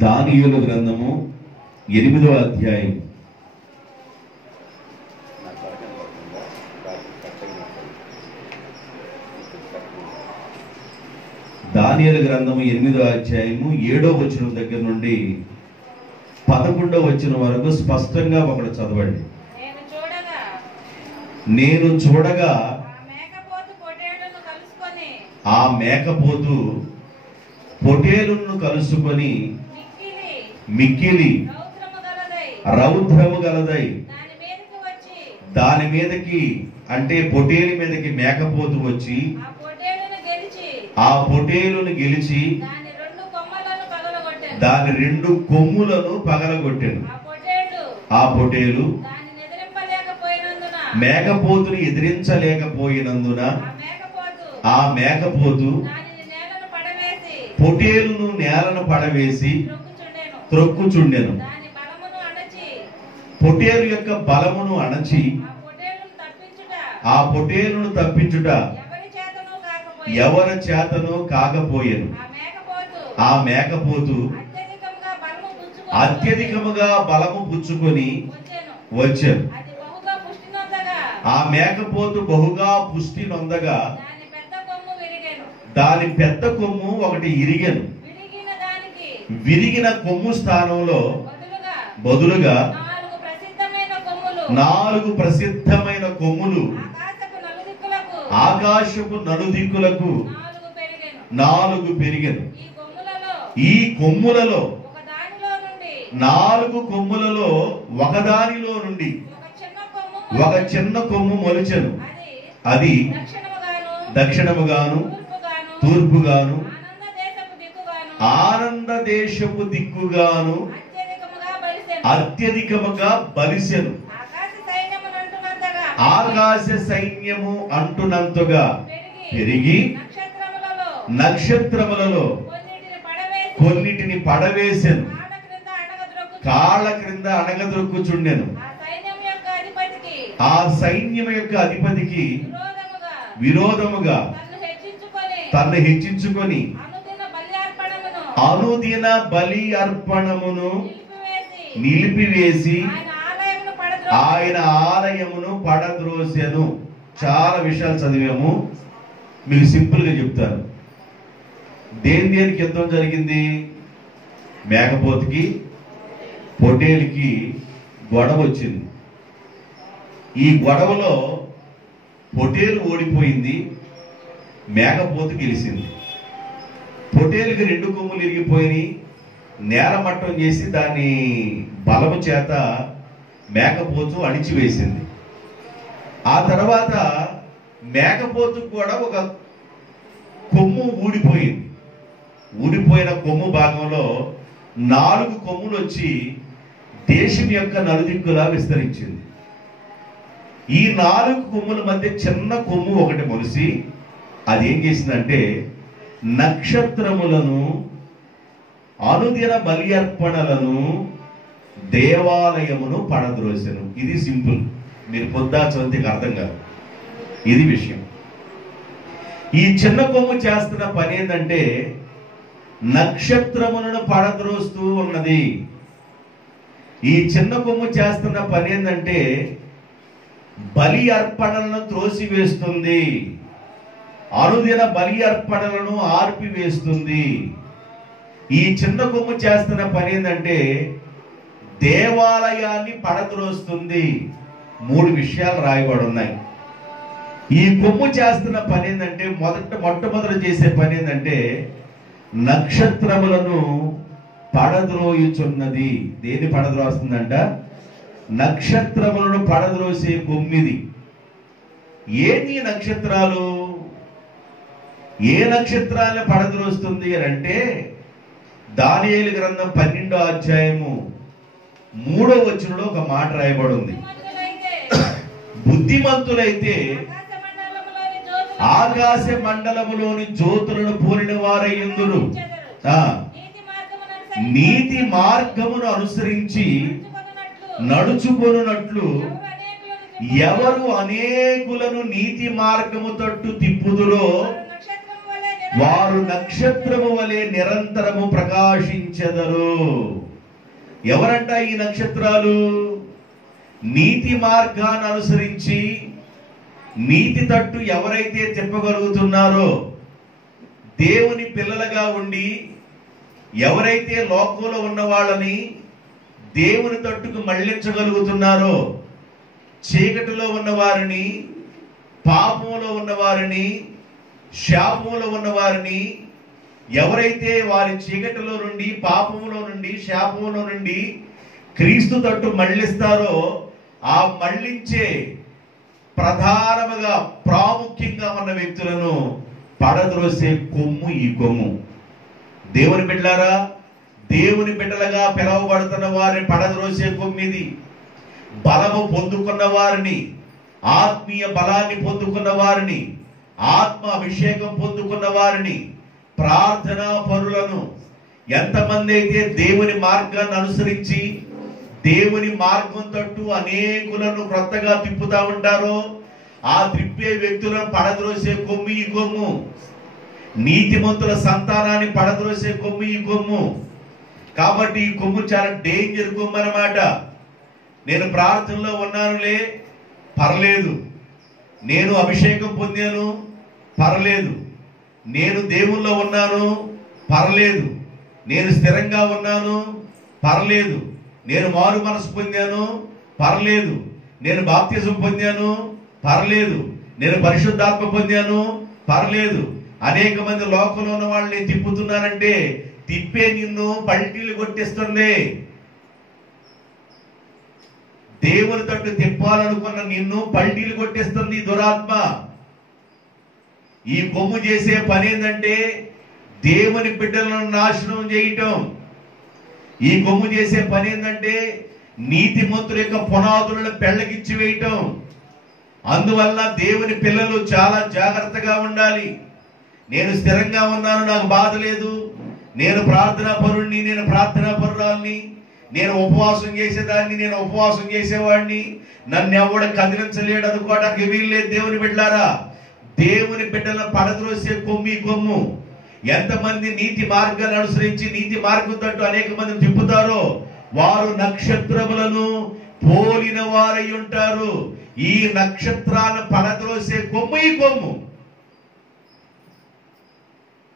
దానియేలు గ్రంథము 8వ అధ్యాయం. దానియేలు గ్రంథము 8వ అధ్యాయము 7వ వచనం దగ్గర నుండి 11వ వచనం వరకు స్పష్టంగా ఒకటి చదవండి. నేను చూడగా ఆ మేకపోతు పొటేలును కలుసుకొని మిక్కిలి రౌద్రము గలదై దాని మీదకి, అంటే పొటేలు మీదకి మేకపోతు వచ్చి ఆ పొటేలును గెలిచి దాని 2 కొమ్ములను పగలగొట్టాను. ఆ పొటేలు మేకపోతుని ఎదిరించలేకపోయినందున ఆ మేకపోతు పొటేలును నేలను పడవేసి త్రొక్కుచుండెను. పొటేలు యొక్క బలమును అణచి ఆ పొటేలును తప్పించుట ఎవరి చేతను కాకపోయెను. ఆ మేకపోతు అత్యధికముగా బలము పుచ్చుకొని వచ్చాను. ఆ మేకపోతు బహుగా పుష్టి నొందగా దాని పెద్ద కొమ్ము ఒకటి ఇరిగెను. విరిగిన కొమ్ము స్థానంలో బదులుగా 4 ప్రసిద్ధమైన కొమ్ములు ఆకాశపు నలుదిక్కులకు 4 పెరిగెను. ఈ కొమ్ములలో 4 కొమ్ములలో ఒకదానిలో నుండి ఒక చిన్న కొమ్ము మొలిచెను. అది దక్షిణముగాను తూర్పుగాను ఆనంద దేశపు దిక్కుగాను అత్యధికముగా బలిసెను. ఆకాశ సైన్యము అంటున్నంతగా పెరిగి నక్షత్రములలో కొన్నిటిని పడవేసెను. కాళ్ళ క్రింద అణగద్రొక్కుచుండెను. ఆ సైన్యం యొక్క అధిపతికి విరోధముగా తన్ను హెచ్చించుకొని అనుదిన బలి అర్పణమును నిలిపివేసి ఆయన ఆలయమును పడద్రోసెను. చాలా విషయాలు చదివాము, మీకు సింపుల్ గా చెప్తాను. దేనికి యుద్ధం జరిగింది? మేకపోతుకి పొటేలుకి గొడవ వచ్చింది. ఈ గొడవలో పొటేలు ఓడిపోయింది, మేకపోతు గెలిచింది. పొటేలుకి 2 కొమ్ములు ఇరిగిపోయి నేలమట్టం చేసి దాని బలము చేత మేకపోతు అణిచివేసింది. ఆ తర్వాత మేకపోతుకు కూడా ఒక కొమ్ము ఊడిపోయింది. ఊడిపోయిన కొమ్ము భాగంలో 4 కొమ్ములు వచ్చి దేశం యొక్క నలుదిక్కులా విస్తరించింది. ఈ 4 కొమ్ముల మధ్య చిన్న కొమ్ము ఒకటి మొలిసి అది ఏం చేసిందంటే నక్షత్రములను, అనుదిన బలి అర్పణలను, దేవాలయమును పడద్రోసెను. ఇది సింపుల్, మీరు పొద్దా చదివితే అర్థం కాదు. ఇది విషయం. ఈ చిన్న కొమ్ము చేస్తున్న పని ఏంటంటే నక్షత్రములను పడద్రోస్తూ ఉన్నది. ఈ చిన్న కొమ్ము చేస్తున్న పని ఏంటంటే బలి అర్పణలను త్రోసివేస్తుంది, అనుదిన బలి అర్పణలను ఆర్పివేస్తుంది. ఈ చిన్న కొమ్ము చేస్తున్న పని ఏంటంటే దేవాలయాన్ని పడద్రోస్తుంది. 3 విషయాలు రాయబడి ఉన్నాయి. ఈ కొమ్ము చేస్తున్న పని ఏంటంటే మొట్టమొదటి చేసే పని ఏంటంటే నక్షత్రములను పడద్రోయుచున్నది. దేన్ని పడద్రోస్తుందంట? నక్షత్రములను పడద్రోసే కొమ్మిది. ఏంటి నక్షత్రాలు? ఏ నక్షత్రాలను పడద్రోస్తుంది అని అంటే దానియేలు గ్రంథం 12వ అధ్యాయము 3వ వచనంలో ఒక మాట రాయబడి ఉంది. బుద్ధిమంతులైతే ఆకాశ మండలములోని జ్యోతులను పోలిన వారయ్యుందురు. నీతి మార్గమును అనుసరించి నడుచుకొనున్నట్లు ఎవరు అనేకులను నీతి మార్గము తట్టు తిప్పుదురో వారు నక్షత్రము వలె నిరంతరము ప్రకాశించెదరు. ఎవరంట ఈ నక్షత్రాలు? నీతి మార్గాన్ని అనుసరించి నీతి తట్టు ఎవరైతే తిప్పగలుగుతున్నారో, దేవుని పిల్లలుగా ఉండి ఎవరైతే లోకంలో ఉన్న వాళ్ళని దేవుని తట్టుకు మళ్లించగలుగుతున్నారో, చీకటిలో ఉన్న వారిని, పాపంలో ఉన్న వారిని, శాపంలో ఉన్న వారిని ఎవరైతే వారి చీకటిలో నుండి, పాపంలో నుండి, శాపంలో నుండి క్రీస్తు తట్టు మళ్లిస్తారో, ఆ మళ్లించే ప్రధానముగా ప్రాముఖ్యంగా ఉన్న వ్యక్తులను పడద్రోసే కొమ్ము ఈ కొమ్ము. దేవుని బిడ్డలారా, దేవుని బిడ్డలుగా పిలువబడుతున్న వారిని పడద్రోసే కొమ్మిది. బలము పొందుకున్న వారిని, ఆత్మీయ బలాన్ని పొందుకున్న వారిని, ఆత్మ అభిషేకం పొందుకున్న వారిని, ప్రార్థనా పరులను, ఎంతమంది అయితే దేవుని మార్గాన్ని అనుసరించి దేవుని మార్గం తట్టు అనేకులను క్రొత్తగా తిప్పుతా ఉంటారో, ఆ తిప్పే వ్యక్తులను పడద్రోసే కొమ్ము ఈ కొమ్ము. నీతిమంతుల సంతానాన్ని పడద్రోసే కొమ్ము ఈ కొమ్ము. కాబట్టి ఈ కొమ్ము చాలా డేంజర్ కొమ్ము అన్నమాట. నేను ప్రార్థనలో ఉన్నానులే, పర్లేదు. నేను అభిషేకం పొందాను, పర్లేదు. నేను దేవుల్లో ఉన్నాను, పర్లేదు. నేను స్థిరంగా ఉన్నాను, పర్లేదు. నేను మారు మనసు పొందాను, పర్లేదు. నేను బాప్తిజం పొందాను, పర్లేదు. నేను పరిశుద్ధాత్మ పొందాను, పర్లేదు. అనేక మంది లోకంలో ఉన్న వాళ్ళని తిప్పుతున్నానంటే తిప్పే నిన్ను పల్టీలు కొట్టిస్తుంది. దేవుని తట్టు తిప్పాలనుకున్న నిన్ను పల్టీలు కొట్టేస్తుంది దురాత్మ. ఈ కొమ్ము చేసే పని ఏంటంటే దేవుని బిడ్డలను నాశనం చేయటం. ఈ కొమ్ము చేసే పని ఏంటంటే నీతిమంతుల యొక్క పునాదులను పెళ్లగిచ్చి వేయటం. అందువల్ల దేవుని పిల్లలు చాలా జాగ్రత్తగా ఉండాలి. నేను స్థిరంగా ఉన్నాను, నాకు బాధ లేదు. నేను ప్రార్థనా పరుణ్ణి, నేను ప్రార్థనా పరురాల్ని, నేను ఉపవాసం చేసేదాన్ని, నేను ఉపవాసం చేసేవాడిని, నన్ను ఎవడ కదిలించలేడు అనుకోవడానికి వీల్లేదు. దేవుని బిడ్డలారా, దేవుని బిడ్డలను పడద్రోసే కొమ్మి కొమ్ము. ఎంతమంది నీతి మార్గాన్ని అనుసరించి నీతి మార్గం తట్టు అనేక మంది తిప్పుతారో వారు నక్షత్రములను పోలిన వారై ఉంటారు. ఈ నక్షత్రాలను పడద్రోసే కొమ్ము ఈ కొమ్ము.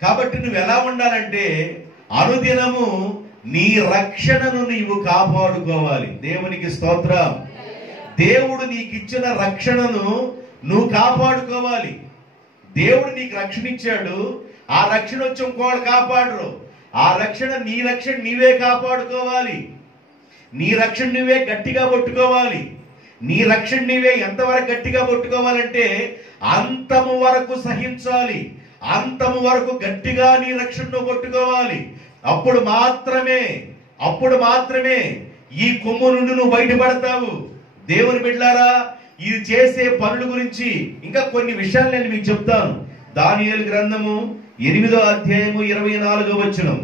కాబట్టి నువ్వు ఎలా ఉండాలంటే అనుదినము నీ రక్షణను నీవు కాపాడుకోవాలి. దేవునికి స్తోత్రం. దేవుడు నీకు ఇచ్చిన రక్షణను నువ్వు కాపాడుకోవాలి. దేవుడు నీకు రక్షణ ఇచ్చాడు, ఆ రక్షణ వచ్చి ఇంకోళ్ళు కాపాడరు. ఆ రక్షణ నీ రక్షణ నీవే కాపాడుకోవాలి. నీ రక్షణ నువ్వే గట్టిగా పట్టుకోవాలి. నీ రక్షణ నీవే ఎంతవరకు గట్టిగా పట్టుకోవాలంటే అంతము వరకు సహించాలి. అంతము వరకు గట్టిగా నీ రక్షణను పట్టుకోవాలి. అప్పుడు మాత్రమే ఈ కొమ్ము నుండి నువ్వు బయటపడతావు. దేవుని బిడ్డలారా, ఇది చేసే పనుల గురించి ఇంకా కొన్ని విషయాలు నేను మీకు చెప్తాను. దానియేలు గ్రంథము 8వ అధ్యాయము 24వ వచనం.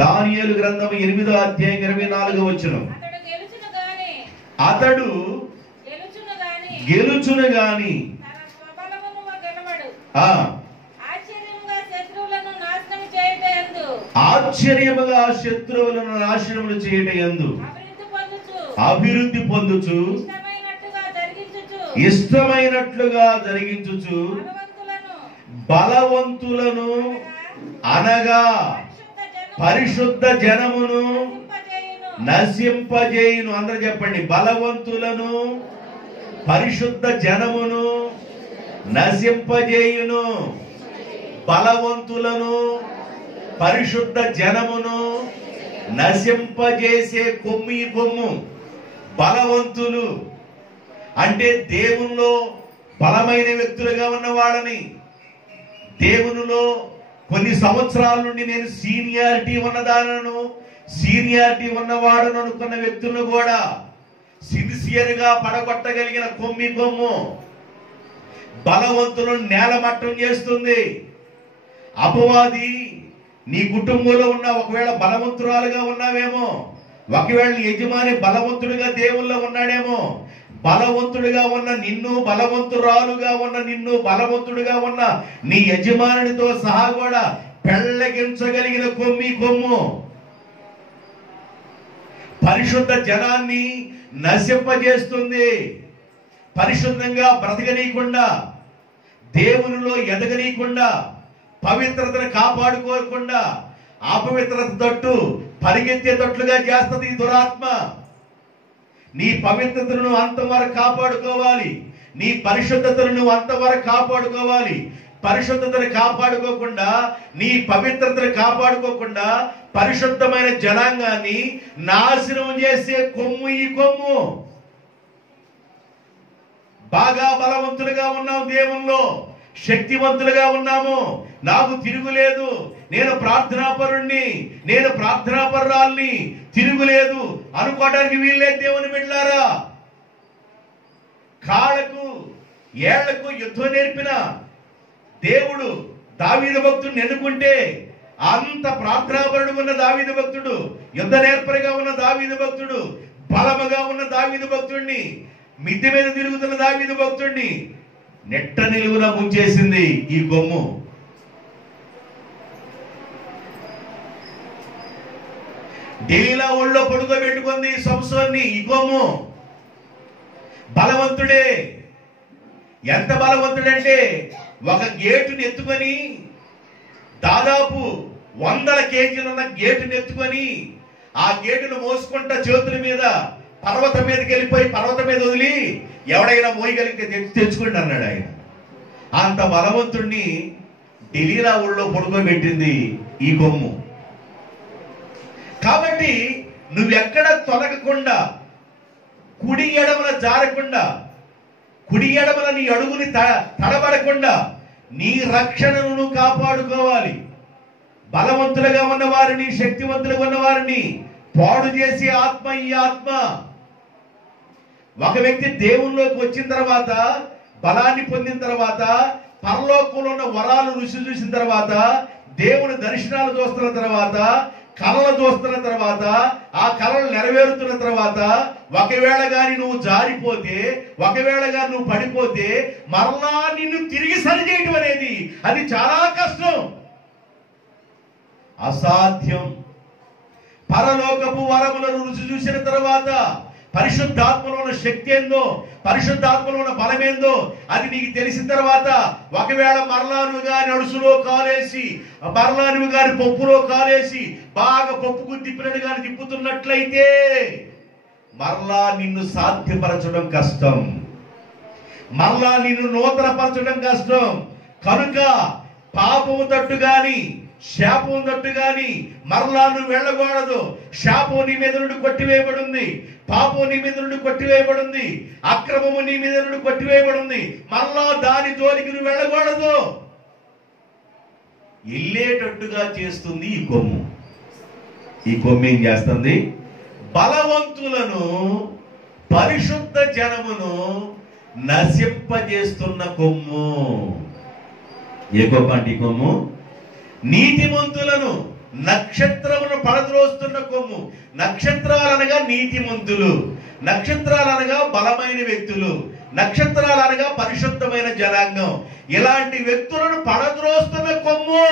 దానియేలు గ్రంథము 8వ అధ్యాయం 24వ వచనం. అతడు గెలుచును గాని ఆశ్చర్యముగా శత్రువులను నాశనములు చేయటయందు అభివృద్ధి పొందుచు ఇష్టమైనట్లుగా జరిగించుచు బలవంతులను అనగా పరిశుద్ధ జనమును నశింపజేయును. అందరూ చెప్పండి, బలవంతులను పరిశుద్ధ జనమును నశింపజేయును. బలవంతులను పరిశుద్ధ జనమును నశింపజేసే కొమ్ము ఈ కొమ్ము. బలవంతులు అంటే దేవునిలో బలమైన వ్యక్తులుగా ఉన్న వాళ్ళని, దేవునిలో కొన్ని సంవత్సరాల నుండి నేను సీనియారిటీ ఉన్నవాడను అనుకున్న వ్యక్తులను కూడా సిన్సియర్ గా పడగొట్టగలిగిన కొమ్మి కొమ్ము బలవంతులను నేలమట్టం చేస్తుంది. అపవాది నీ కుటుంబంలో ఉన్న ఒకవేళ బలవంతురాలుగా ఉన్నావేమో, ఒకవేళ నీ యజమాని బలవంతుడిగా దేవుల్లో ఉన్నాడేమో, బలవంతుడిగా ఉన్న నిన్ను, బలవంతురాలుగా ఉన్న నిన్ను, బలవంతుడిగా ఉన్న నీ యజమానునితో సహా కూడా పెళ్ళగించగలిగిన కొమ్ము పరిశుద్ధ జనాన్ని నశింపజేస్తుంది. పరిశుద్ధంగా బ్రతకనీయకుండా, దేవునిలో ఎదగనీయకుండా, పవిత్రతను కాపాడుకోకుండా అపవిత్రత తట్టు పరిగెత్తేటట్లుగా చేస్తుంది ఈ దురాత్మ. నీ పవిత్రతను అంతవరకు కాపాడుకోవాలి, నీ పరిశుద్ధతను అంతవరకు కాపాడుకోవాలి. పరిశుద్ధతను కాపాడుకోకుండా, నీ పవిత్రతను కాపాడుకోకుండా పరిశుద్ధమైన జనాంగాన్ని నాశనం చేసే కొమ్ము ఈ కొమ్ము. బాగా బలవంతులుగా ఉన్నాం, దేవుల్లో శక్తివంతులుగా ఉన్నాము, నాకు తిరుగులేదు, నేను ప్రార్థనాపరుణ్ణి, నేను ప్రార్థనాపరురాల్ని, తిరుగులేదు అనుకోవడానికి వీళ్ళే దేవుని బిడ్డలారా. కాళ్ళకు ఏళ్లకు యుద్ధం నేర్పిన దేవుడు దావీదు భక్తుడిని ఎన్నుకుంటే, అంత ప్రార్థనాపరుడు ఉన్న దావీదు భక్తుడు, యుద్ధ నేర్పరిగా ఉన్న దావీదు భక్తుడు, బలముగా ఉన్న దావీదు భక్తుడిని, మిద్దె మీద తిరుగుతున్న దావీదు భక్తుడిని నెట్ట నిలువున ముంచేసింది ఈ కొమ్ము. డెలీలా ఒళ్ళో పడుకోబెట్టుకుంది సంసోన్ని ఈ కొమ్ము. బలవంతుడే, ఎంత బలవంతుడంటే ఒక గేటుని ఎత్తుకొని, దాదాపు 100 కేజీలున్న గేటుని ఎత్తుకొని, ఆ గేటును మోసుకుంటా చేతుల మీద పర్వతం మీదకి వెళ్ళిపోయి పర్వతం మీద వదిలి ఎవడైనా మోయగలిగితే తెచ్చుకోండి అన్నాడు ఆయన. అంత బలవంతుణ్ణి డెలీలా ఊళ్ళో పడుకోబెట్టింది ఈ కొమ్ము. కాబట్టి నువ్వెక్కడ తొలగకుండా, కుడి ఎడమల జారకుండా, కుడి ఎడమల నీ అడుగుని తడబడకుండా నీ రక్షణను నువ్వు కాపాడుకోవాలి. బలవంతులుగా ఉన్న వారిని, శక్తివంతులుగా ఉన్న వారిని పాడు చేసే ఆత్మ ఈ ఆత్మ. ఒక వ్యక్తి దేవునిలోకి వచ్చిన తర్వాత, బలాన్ని పొందిన తర్వాత, పరలోకంలో ఉన్న వరాలు రుచి చూసిన తర్వాత, దేవుని దర్శనాలు చూస్తున్న తర్వాత, కళలు చూస్తున్న తర్వాత, ఆ కళలు నెరవేరుతున్న తర్వాత, ఒకవేళ గాని నువ్వు జారిపోతే, ఒకవేళ గాని నువ్వు పడిపోతే, మరలా నిన్ను తిరిగి సరిచేయటం అనేది అది చాలా కష్టం, అసాధ్యం. పరలోకపు వరములను రుచి చూసిన తర్వాత, పరిశుద్ధాత్మలో ఉన్న శక్తి ఏందో, పరిశుద్ధాత్మలో ఉన్న బలమేందో అది నీకు తెలిసిన తర్వాత, ఒకవేళ మరలా నువ్వు గాని అడుసులో కాలేసి, మరలా నువ్వు గాని పప్పులో కాలేసి బాగా పప్పుకు తిప్పినట్టు గాని తిప్పుతున్నట్లయితే మరలా నిన్ను సాధ్యపరచడం కష్టం, మరలా నిన్ను నూతనపరచడం కష్టం. కనుక పాపము తట్టు గాని, శాపం తట్టు గాని మరలా నువ్వు వెళ్ళకూడదు. శాపం నీ మీద నుండి కొట్టివేయబడింది, పాపం నీ మీద నుండి కొట్టివేయబడింది, అక్రమము నీ మీద నుండి కొట్టివేయబడింది. మరలా దాని జోలికి నువ్వు వెళ్ళకూడదు. వెళ్ళేటట్టుగా చేస్తుంది ఈ కొమ్ము. ఈ కొమ్ము ఏం చేస్తుంది? బలవంతులను, పరిశుద్ధ జనమును నశింపజేస్తున్న కొమ్ము. ఏ కొమ్ము అంటే ఈ కొమ్ము? నీతిమంతులను, నక్షత్రమును పడద్రోస్తున్న కొమ్ము. నక్షత్రాలనగా నీతిమంతులు, నక్షత్రాలనగా బలమైన వ్యక్తులు, నక్షత్రాలనగా పరిశుద్ధమైన జనాంగం. ఇలాంటి వ్యక్తులను పడద్రోస్తున్న కొమ్ము.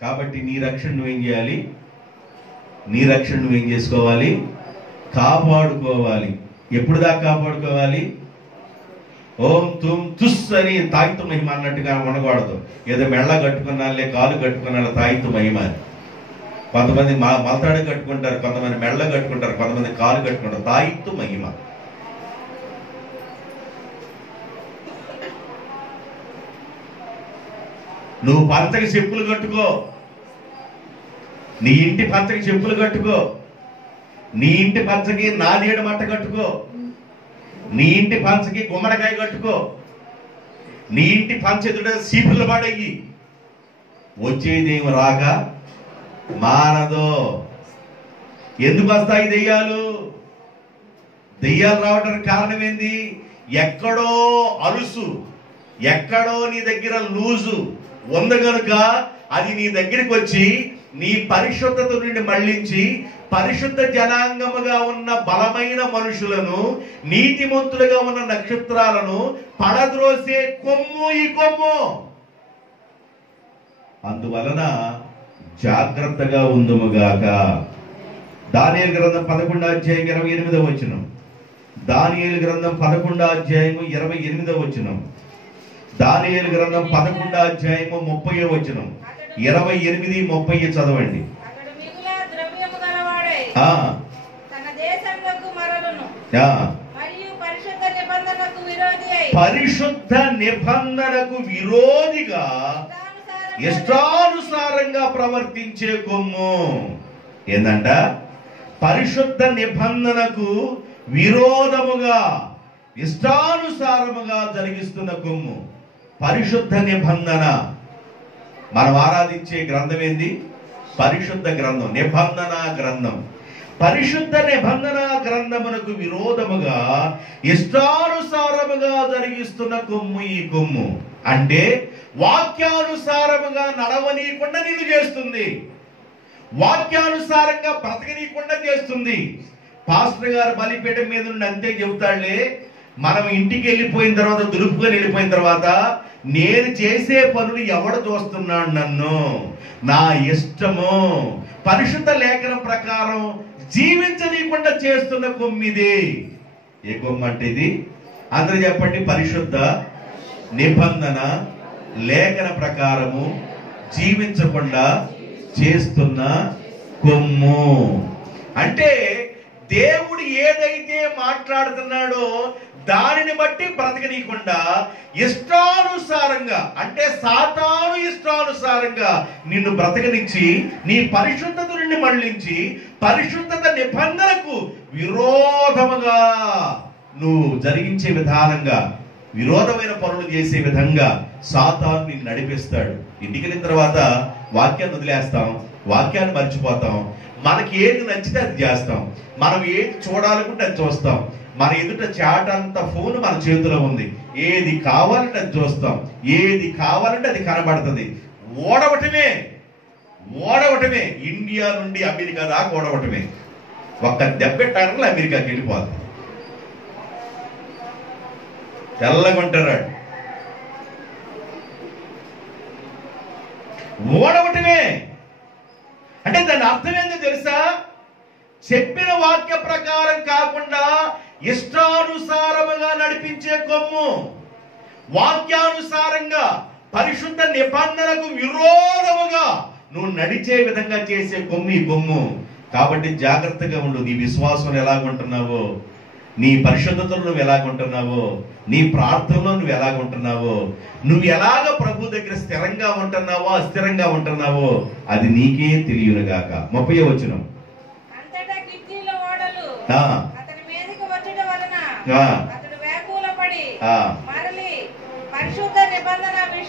కాబట్టి నీ రక్షణ నువ్వేం చేయాలి? నీ రక్షణ నువ్వేం చేసుకోవాలి? కాపాడుకోవాలి. ఎప్పుడు దాకా కాపాడుకోవాలి? ఓం తుమ్ తుస్ అని తాయితు మహిమ అన్నట్టుగా ఉండకూడదు. ఏదో మెళ్ళ కట్టుకున్నాళ్ళే, కాలు కట్టుకున్నాళ్ళ తాయితు మహిమ. కొంతమంది మలతాడు కట్టుకుంటారు, కొంతమంది మెళ్ళ కట్టుకుంటారు, కొంతమంది కాలు కట్టుకుంటారు. తాయితు మహిమ. నువ్వు పంచకి చెప్పులు కట్టుకో, నీ ఇంటి పంచకి చెప్పులు కట్టుకో, నీ ఇంటి పంచకి నాదేడు మట్ట కట్టుకో, నీ ఇంటి పంచకి గుమ్మడికాయ కట్టుకో, నీ ఇంటి పంచ ఎదుట సీపులు పడయ్యి. వచ్చేదేమి రాక మానదో. ఎందుకు వస్తాయి దెయ్యాలు? దెయ్యాలు రావడానికి కారణం ఏంది? ఎక్కడో అలుసు, ఎక్కడో నీ దగ్గర లూజు ఉంది కనుక అది నీ దగ్గరికి వచ్చి నీ పరిశుద్ధత నుండి మళ్లించి పరిశుద్ధ జనాంగముగా ఉన్న బలమైన మనుషులను, నీతిమంతులుగా ఉన్న నక్షత్రాలను పడద్రోసే కొమ్ము ఈ కొమ్ము. అందువలన జాగ్రత్తగా ఉందుముగాక. దానియేలు గ్రంథం 11వ అధ్యాయం 28వ వచనం. దానియేలు గ్రంథం 11వ అధ్యాయం 28వ వచనం. దానియేలు గ్రంథం 11వ అధ్యాయం 30వ వచనం. 28, 30 చదవండి. పరిశుద్ధ నిబంధనకు విరోధిగా ఇష్టానుసారంగా ప్రవర్తించే కొమ్ము. ఏందంట? పరిశుద్ధ నిబంధనకు విరోధముగా ఇష్టానుసారముగా జరిగిస్తున్న కొమ్ము. పరిశుద్ధ నిబంధన, మనం ఆరాధించే గ్రంథం ఏంది? పరిశుద్ధ గ్రంథం, నిబంధన గ్రంథం. పరిశుద్ధ నిబంధన గ్రంథమునకు విరోధముగా ఇష్టానుసారముగా జరిగిస్తున్న కొమ్ము ఈ కొమ్ము. అంటే వాక్యానుసారముగా నడవనీయకుండా నిన్ను చేస్తుంది, వాక్యానుసారంగా బ్రతకనీయకుండా చేస్తుంది. పాస్టర్ గారు బలిపీఠం మీద నుండి అంతే చెబుతాడులే, మనం ఇంటికి వెళ్ళిపోయిన తర్వాత, దులుపుకొని వెళ్ళిపోయిన తర్వాత, నేను చేసే పనులు ఎవడు చూస్తున్నాడు? నన్ను, నా ఇష్టము. పరిశుద్ధ లేఖనం ప్రకారం జీవించనీయకుండా చేస్తున్న కొమ్మిది. ఏ కొమ్ము అంటే ఇది? అందరూ చెప్పండి. పరిశుద్ధ నిబంధన లేఖన ప్రకారము జీవించకుండా చేస్తున్న కొమ్ము. అంటే దేవుడు ఏదైతే మాట్లాడుతున్నాడో దానిని బట్టి బ్రతకనీయకుండా ఇష్టానుసారంగా, అంటే సాతాను ఇష్టానుసారంగా నిన్ను బ్రతకనిచ్చి నీ పరిశుద్ధత నుండి మళ్లించి పరిశుద్ధత నిబంధనకు విరోధముగా నువ్వు జరిగించే విధానంగా, విరోధమైన పనులు చేసే విధంగా సాతాను నిన్ను నడిపిస్తాడు. ఇంటికి వెళ్ళిన తర్వాత వాక్యాన్ని వదిలేస్తాం, వాక్యాన్ని మర్చిపోతాం, మనకి ఏది నచ్చితే అది చేస్తాం, మనం ఏది చూడాలనుకుంటే అది చూస్తాం. మన ఎదుట చాట్ అంత ఫోన్ మన చేతిలో ఉంది, ఏది కావాలంటే అది చూస్తాం, ఏది కావాలంటే అది కనబడుతుంది. ఓడవటమే, ఓడవటమే. ఇండియా నుండి అమెరికా దాకా ఓడవటమే. ఒక్క దెబ్బెట్టారంలో అమెరికాకి వెళ్ళిపోతుంది. తెల్లగుంటారు, ఓడవటమే. అంటే దాని అర్థం ఏంటో తెలుసా? చెప్పిన వాక్య ప్రకారం కాకుండా ఇష్టానుసారముగా నడిపించే కొమ్ము, వాక్యానుసారంగా పరిశుద్ధ నిబంధనకు విరోధముగా నువ్వు నడిచే విధంగా చేసే కొమ్ము ఈ కొమ్ము. కాబట్టి జాగ్రత్తగా ఉండు. నీ విశ్వాసం ఎలాగుంటున్నావో, నీ పరిశుద్ధతలో నువ్వు ఎలాగుంటున్నావో, నీ ప్రార్థనలో నువ్వు ఎలాగుంటున్నావో, నువ్వు ఎలాగ ప్రభు దగ్గర స్థిరంగా ఉంటున్నావో అస్థిరంగా ఉంటున్నావో అది నీకే తెలియనుగాక. 30వ వచనం.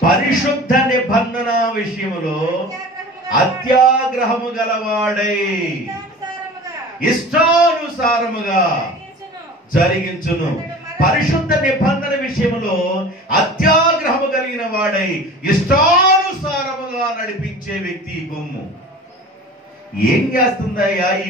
పరిశుద్ధ నిబంధన విషయములో అత్యాగ్రహము గలవాడై ఇష్టానుసారముగా జరిగించును. పరిశుద్ధ నిబంధన విషయంలో అత్యాగ్రహము కలిగిన వాడై ఇష్టానుసారముగా నడిపించే వ్యక్తి కొమ్ము. ఏం చేస్తుందయ్యా